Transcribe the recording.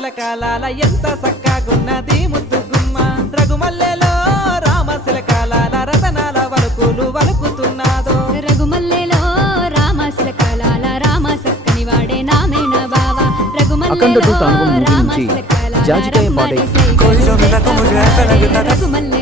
శిలకాలాల ఎంత సక్కాగున్నది ముద్దు గుమ్మ రఘుమల్లెలో రామ శిలకాలాల రతనాల వలుకులు వలుకుతున్నాదో రఘుమల్లెలో రామ శిలకాలాల రామ సక్కని వాడే నామేన బావా అఖండ 2 తాండవం నుంచి జాజికాయ పాడే రఘుమల్లె